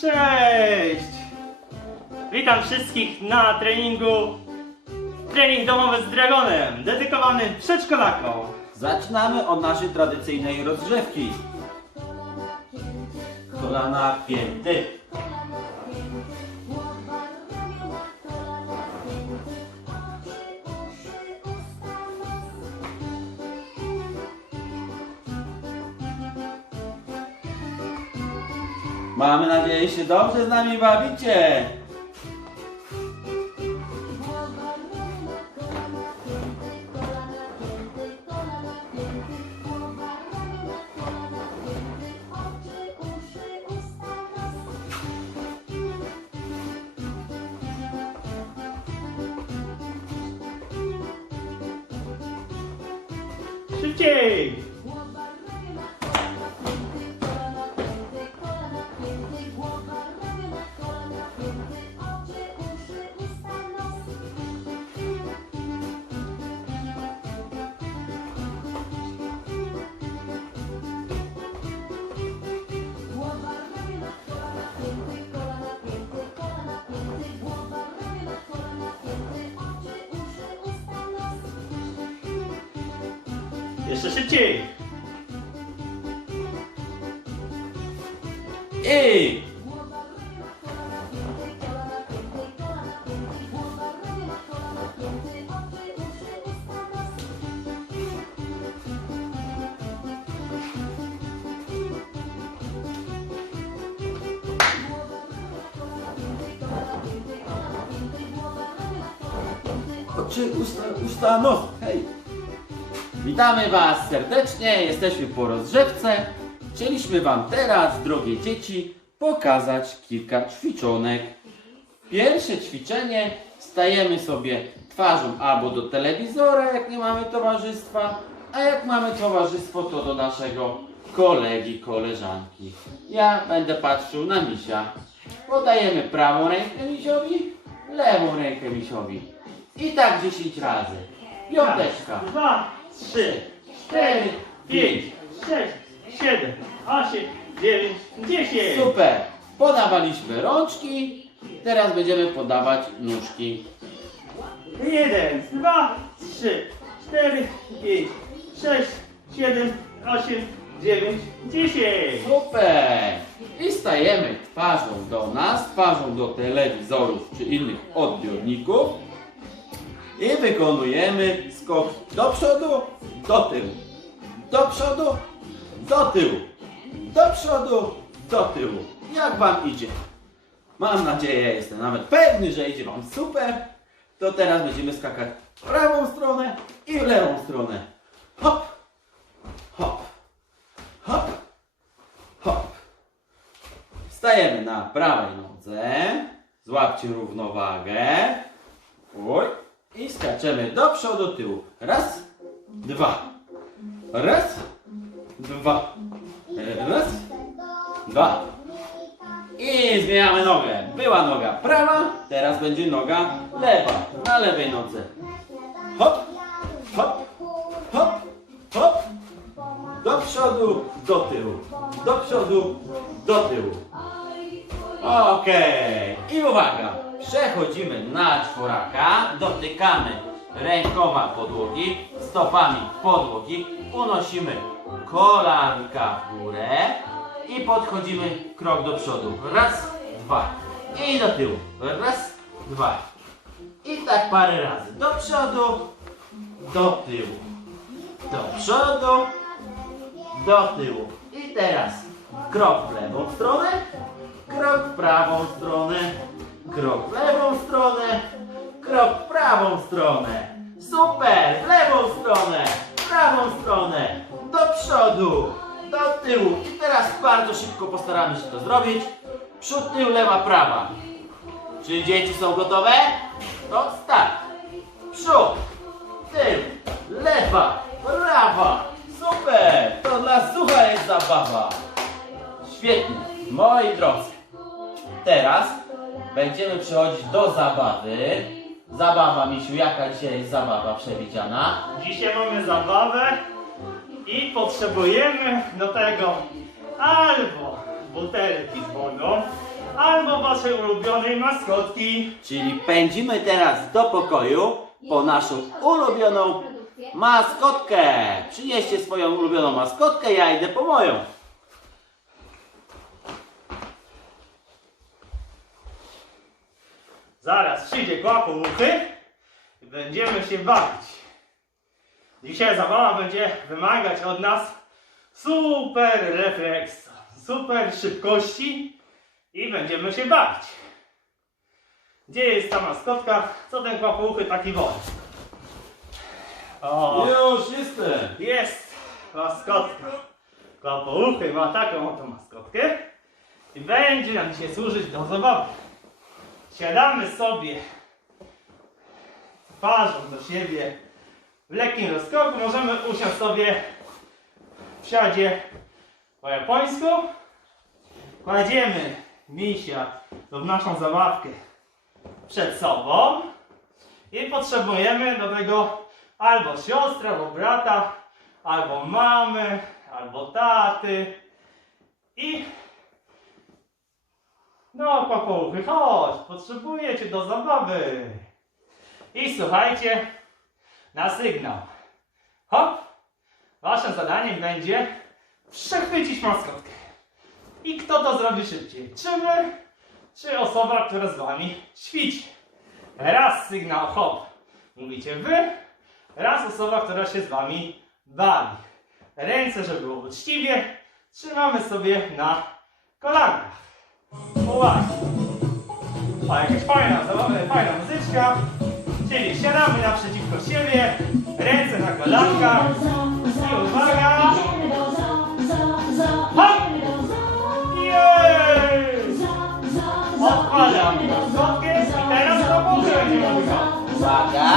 Cześć! Witam wszystkich na treningu Trening domowy z Dragonem, dedykowany przedszkolakom. Zaczynamy od naszej tradycyjnej rozgrzewki. Kolana pięty. Mamy nadzieję, że się dobrze z nami bawicie. Szybciej! Jeszcze szybciej! I Oczy, usta, usta, nos. Hej. Witamy Was serdecznie, jesteśmy po rozgrzewce. Chcieliśmy Wam teraz, drogie dzieci, pokazać kilka ćwiczonek. Pierwsze ćwiczenie stajemy sobie twarzą albo do telewizora, jak nie mamy towarzystwa, a jak mamy towarzystwo, to do naszego kolegi, koleżanki. Ja będę patrzył na misia. Podajemy prawą rękę misiowi, lewą rękę misiowi. I tak 10 razy. Piąteczka. Dwa, trzy, cztery, pięć, sześć, siedem, osiem, dziewięć, dziesięć! Super! Podawaliśmy rączki, teraz będziemy podawać nóżki. Jeden, dwa, trzy, cztery, pięć, sześć, siedem, osiem, dziewięć, dziesięć! Super! I stajemy twarzą do nas, twarzą do telewizorów czy innych odbiorników i wykonujemy skok do przodu, do tyłu, do przodu, do tyłu, do przodu, do tyłu. Jak Wam idzie? Mam nadzieję, jestem nawet pewny, że idzie Wam super. To teraz będziemy skakać w prawą stronę i w lewą stronę. Hop, hop, hop, hop. Stajemy na prawej nodze. Złapcie równowagę. Oj. I skaczemy do przodu, do tyłu. Raz, dwa. Raz, dwa. Raz, dwa. I zmieniamy nogę. Była noga prawa, teraz będzie noga lewa. Na lewej nodze. Hop, hop, hop, hop. Do przodu, do tyłu. Do przodu, do tyłu. Okej. I uwaga. Przechodzimy na czworaka. Dotykamy rękoma podłogi, stopami podłogi. Unosimy kolanka w górę. I podchodzimy krok do przodu. Raz, dwa. I do tyłu. Raz, dwa. I tak parę razy. Do przodu, do tyłu. Do przodu, do tyłu. I teraz krok w lewą stronę, krok w prawą stronę, krok w lewą stronę, krok w prawą stronę. Super! W lewą stronę, w prawą stronę, do przodu, do tyłu. I teraz bardzo szybko postaramy się to zrobić. Przód, tył, lewa, prawa. Czy dzieci są gotowe? To start. Przód, tył, lewa, prawa. Super! To dla sucha jest zabawa. Świetnie. Moi drodzy, teraz będziemy przechodzić do zabawy. Zabawa, Misiu, jaka dzisiaj jest zabawa przewidziana? Dzisiaj mamy zabawę i potrzebujemy do tego albo butelki z wodą, naszej ulubionej maskotki. Czyli pędzimy teraz do pokoju po naszą ulubioną maskotkę. Przynieście swoją ulubioną maskotkę, ja idę po moją. Zaraz przyjdzie kłapouchy i będziemy się bawić. Dzisiaj zabawa będzie wymagać od nas super refleksu, super szybkości i będziemy się bawić. Gdzie jest ta maskotka? Co ten kłapouchy taki woli? O, Już jestem. jest maskotka. Kłapouchy ma taką oto maskotkę i będzie nam dzisiaj służyć do zabawy. Siadamy sobie twarzą do siebie w lekkim rozskoku. Możemy usiąść sobie w siadzie po japońsku. Kładziemy misia lub naszą zabawkę przed sobą i potrzebujemy do tego albo siostra, albo brata, albo mamy, albo taty i no, papuchy, chodź, potrzebuję cię do zabawy. I słuchajcie, na sygnał. Hop, waszym zadaniem będzie przechwycić maskotkę. I kto to zrobi szybciej? Czy my, czy osoba, która z wami ćwiczy? Raz sygnał, hop, mówicie wy, raz osoba, która się z wami bawi. Ręce, żeby było uczciwie, trzymamy sobie na kolankach. Uwaga! A jakaś fajna, zabawna, fajna muzyczka. Czyli siadamy naprzeciwko siebie, ręce na kolankach. I uwaga! Jej! Odkładam maskotkę i teraz to będziemy wygrać. Uwaga.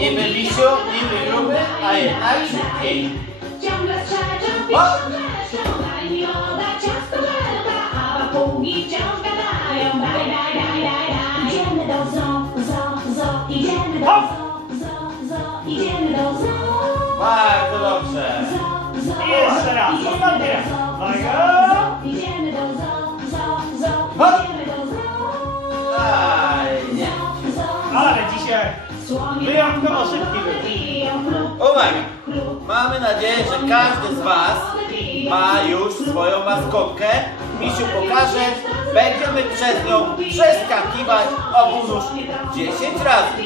Wciąż niby gadają, gruby, a jednak daj. Ciągle strzeczą, piszą, wrzeszczą, daj mi oddać ciastko żelka, a papugi wciąż gadają, daj, daj, daj, daj, daj. Idziemy do zoo, zoo, zoo, idziemy do zoo, zoo, zoo, idziemy do zoo. Bardzo dobrze. Zoo, jeszcze raz, idziemy ostatni do raz. zoo, Uwaga. zoo, Idziemy wyjątkowo szybki był. Uwaga. Mamy nadzieję, że każdy z Was ma już swoją maskotkę. Misiu pokaże. Będziemy przez nią przeskakiwać obóz 10 razy.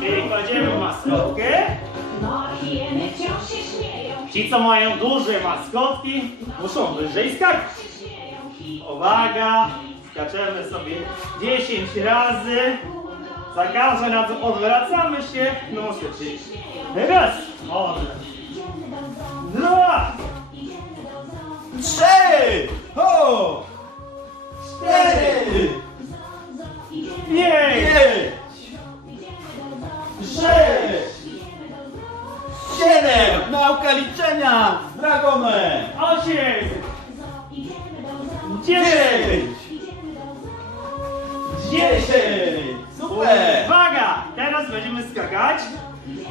Czyli kładziemy maskotkę. No. Ci, co mają duże maskotki, muszą wyżej skakać. Uwaga! Skaczemy sobie 10 razy. Za każdym razem odwracamy się. No muszę czyli raz, odwrót. Dwa, Trzy! Ho! Cztery! pięć! Sześć! Siedem! Nauka liczenia! z osiem, Dziewięć! Dziesięć! Uwaga! Teraz będziemy skakać,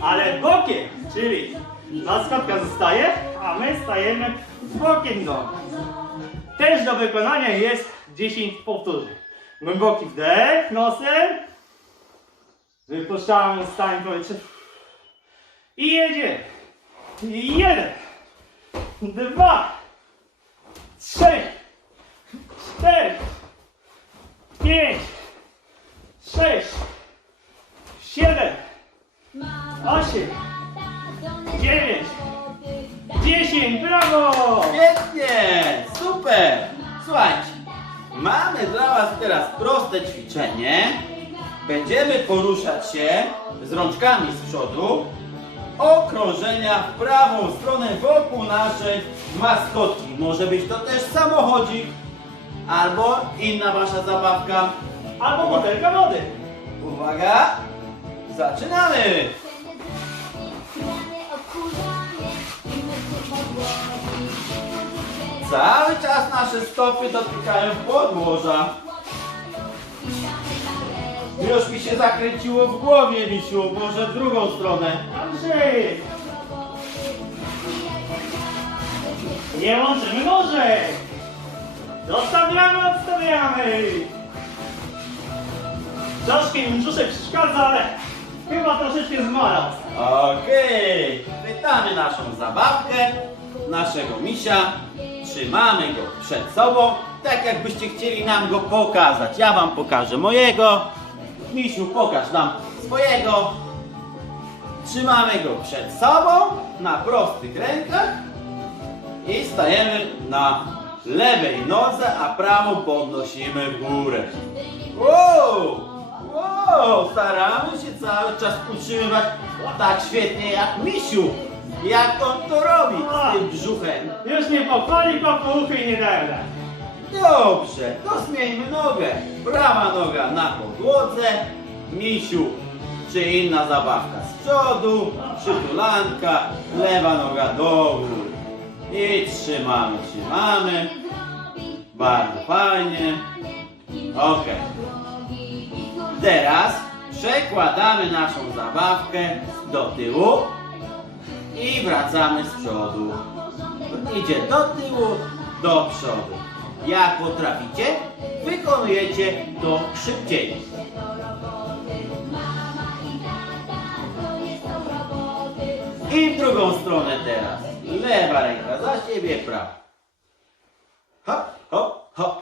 ale bokiem, czyli maskotka zostaje, a my stajemy bokiem do. Też do wykonania jest 10 powtórzeń. Głęboki wdech nosem. Wypuszczamy ustami powietrze. I jedzie. Jeden. Dwa. Trzy. Cztery. Pięć. 8, 9, 10, brawo! Świetnie, super. Słuchajcie, mamy dla Was teraz proste ćwiczenie. Będziemy poruszać się z rączkami z przodu okrążenia w prawą stronę wokół naszej maskotki. Może być to też samochodzik, albo inna Wasza zabawka. Albo butelka wody. Uwaga, zaczynamy! Cały czas nasze stopy dotykają podłoża. Już mi się zakręciło w głowie, Misiu, może w drugą stronę. Andrzej! Nie łączymy nóżek! Dostawiamy, odstawiamy! Troszkę mi brzuszek przeszkadza, ale chyba troszeczkę zmarał. Okej, pytamy naszą zabawkę, naszego misia, trzymamy go przed sobą, tak jakbyście chcieli nam go pokazać. Ja wam pokażę mojego, misiu pokaż nam swojego. Trzymamy go przed sobą, na prostych rękach i stajemy na lewej nodze, a prawą podnosimy w górę. Wow! Wow! Staramy się cały czas utrzymywać tak świetnie jak misiu. Jak on to robi z tym brzuchem? Już mnie pochwali, popłuchy i nie dają dać. Dobrze, to zmieńmy nogę. Prawa noga na podłodze, misiu czy inna zabawka z przodu, przytulanka, lewa noga do góry. I trzymamy, trzymamy. Bardzo fajnie. Ok. Teraz przekładamy naszą zabawkę do tyłu i wracamy z przodu. Idzie do tyłu, do przodu. Jak potraficie, wykonujecie to szybciej. I w drugą stronę teraz. Lewa ręka za siebie, prawa. Hop, hop, hop.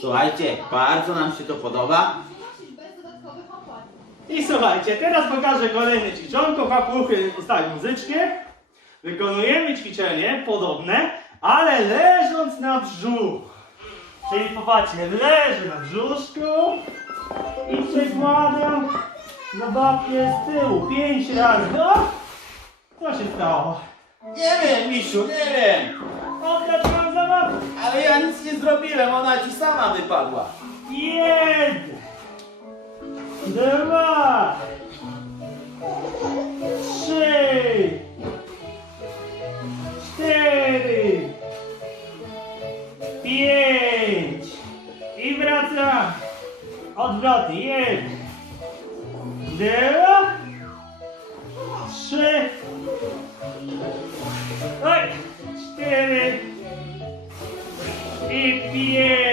Słuchajcie, bardzo nam się to podoba. I słuchajcie, teraz pokażę kolejne ćwiczonko. Papuchy ustawią muzyczkę. Wykonujemy ćwiczenie podobne, ale leżąc na brzuchu. Czyli popatrzcie, leżę na brzuszku i przekładam zabawkę z tyłu. Pięć razy. No, co się stało? Nie wiem, Misiu, nie wiem. Oddać mam zabawkę. Ale ja nic nie zrobiłem, ona ci sama wypadła. Jeden, dwa, trzy, cztery, pięć i wracam. Odwrotnie. Jeden, dwa, trzy, oj, cztery i pięć.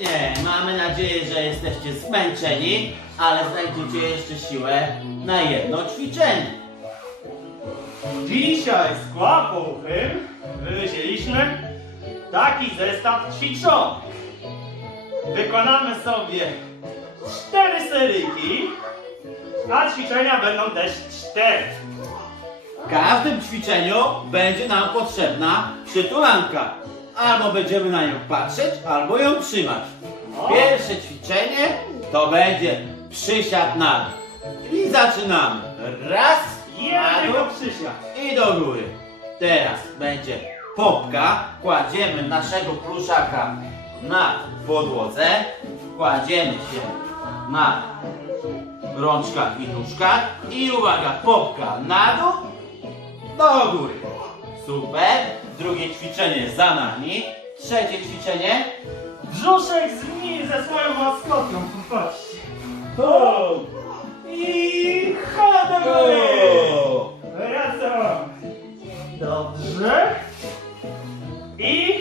Świetnie! Mamy nadzieję, że jesteście zmęczeni, ale znajdziecie jeszcze siłę na jedno ćwiczenie. Dzisiaj z Kłapuchem wymyśliliśmy taki zestaw ćwiczonek. Wykonamy sobie cztery seryjki, a ćwiczenia będą też cztery. W każdym ćwiczeniu będzie nam potrzebna przytulanka. Albo będziemy na nią patrzeć, albo ją trzymać. Pierwsze ćwiczenie to będzie przysiad na dół. I zaczynamy. Raz, na Jednego dół przysiad. i do góry. Teraz będzie popka. Kładziemy naszego pluszaka na podłodze. Kładziemy się na rączkach i nóżkach. I uwaga, popka na dół, do góry. Super. Drugie ćwiczenie za nami. Trzecie ćwiczenie. Brzuszek z niej ze swoją maskotką, popatrzcie. O! I chodź do góry! O! Wracam. Dobrze. I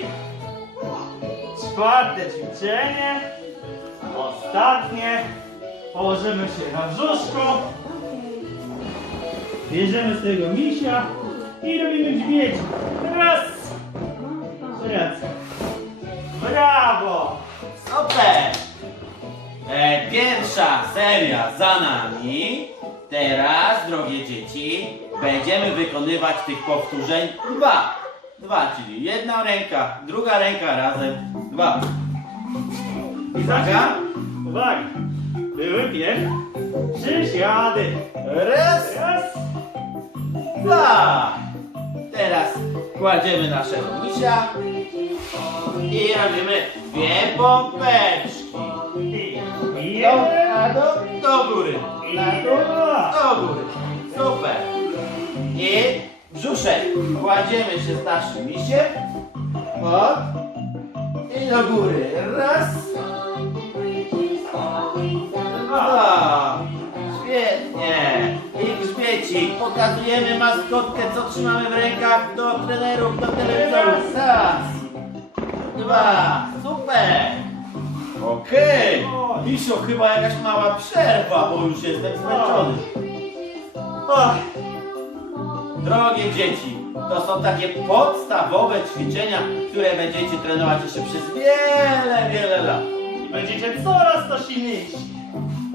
czwarte ćwiczenie. Ostatnie. Położymy się na brzuszku. Bierzemy z tego misia i robimy grzbieć. Raz. Wracam. Brawo. Super! E, pierwsza seria za nami. Teraz, drogie dzieci, będziemy wykonywać tych powtórzeń dwa. Dwa, czyli jedna ręka, druga ręka razem, dwa. I Uwaga. Uwaga. Były pierw przysiady. Raz, Raz. dwa. Teraz kładziemy naszego misia I robimy dwie pompeczki. I Do, jeden. a do, góry. I dwa. Do góry. Super. I brzuszek kładziemy się z naszym misiem. O. I do góry. Raz. Dwa. Świetnie. I grzbiecik. Pokazujemy maskotkę, co trzymamy w rękach do trenerów, do telewizorów. Raz. Dwa. Super. Okej. Misio, chyba jakaś mała przerwa, bo już jestem zmęczony. Ach, Drogie dzieci, to są takie podstawowe ćwiczenia, które będziecie trenować jeszcze przez wiele, wiele lat. Będziecie coraz to silniejsi.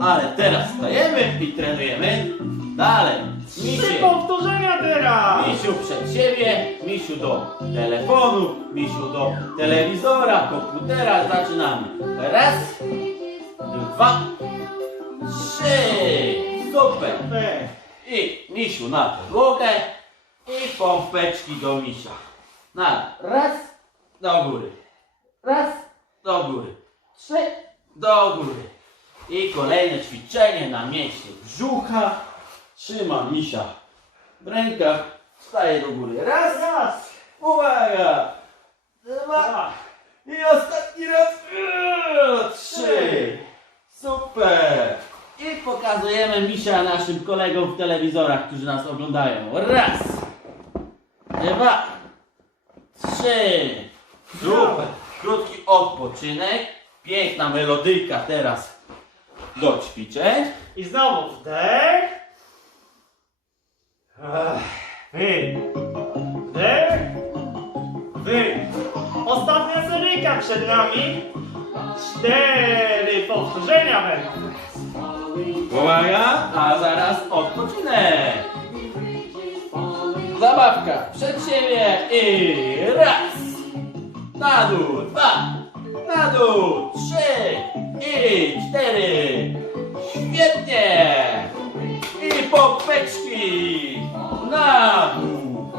Ale teraz stajemy i trenujemy dalej. Trzy Misiu, powtórzenia teraz. misiu przed siebie, misiu do telefonu, misiu do telewizora, komputera. Zaczynamy. Raz, dwa, trzy. Super. Super. I misiu na podłogę i pompeczki do misia. Na raz, do góry. Raz, do góry. Trzy, do góry. I kolejne ćwiczenie na mięśnie brzucha. Trzymam misia w rękach. Staję do góry. Raz, Raz. uwaga. Dwa. I ostatni raz. Trzy. Super. I pokazujemy misia naszym kolegom w telewizorach, którzy nas oglądają. Raz. Dwa. Trzy. Super. Krótki odpoczynek. Piękna melodyjka teraz do ćwiczeń. I znowu wdech. Ech, Wydech. Wdech. Wydech. Ostatnia seryjka przed nami. Cztery powtórzenia będą. Uwaga, a zaraz odpoczynek. Zabawka przed siebie i raz. Na dół, dwa. Na dół, trzy i cztery. Świetnie. I popeczki. Na dół.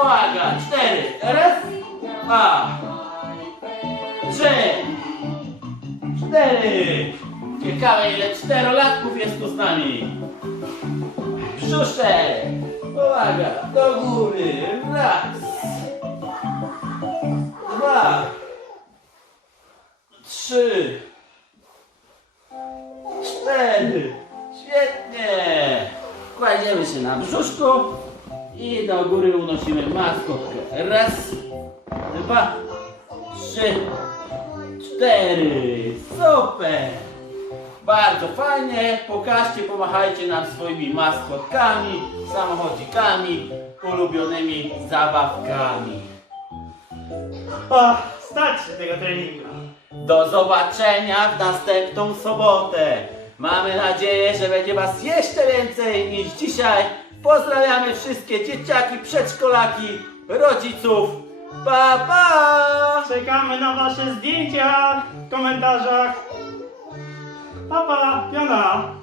Uwaga, cztery. Raz, dwa, trzy, cztery. Ciekawe ile czterolatków jest tu z nami. Brzuszek. Uwaga, do góry. Raz. Dwa. Trzy. Cztery. Świetnie. Kładziemy się na brzuszku i do góry unosimy maskotkę. Raz, dwa, trzy, cztery. Super. Bardzo fajnie. Pokażcie, pomachajcie nam swoimi maskotkami, samochodzikami, ulubionymi zabawkami. Ach, starczy tego treningu. Do zobaczenia w następną sobotę. Mamy nadzieję, że będzie Was jeszcze więcej niż dzisiaj. Pozdrawiamy wszystkie dzieciaki, przedszkolaki, rodziców. Pa, pa! Czekamy na wasze zdjęcia w komentarzach. Papa, piona.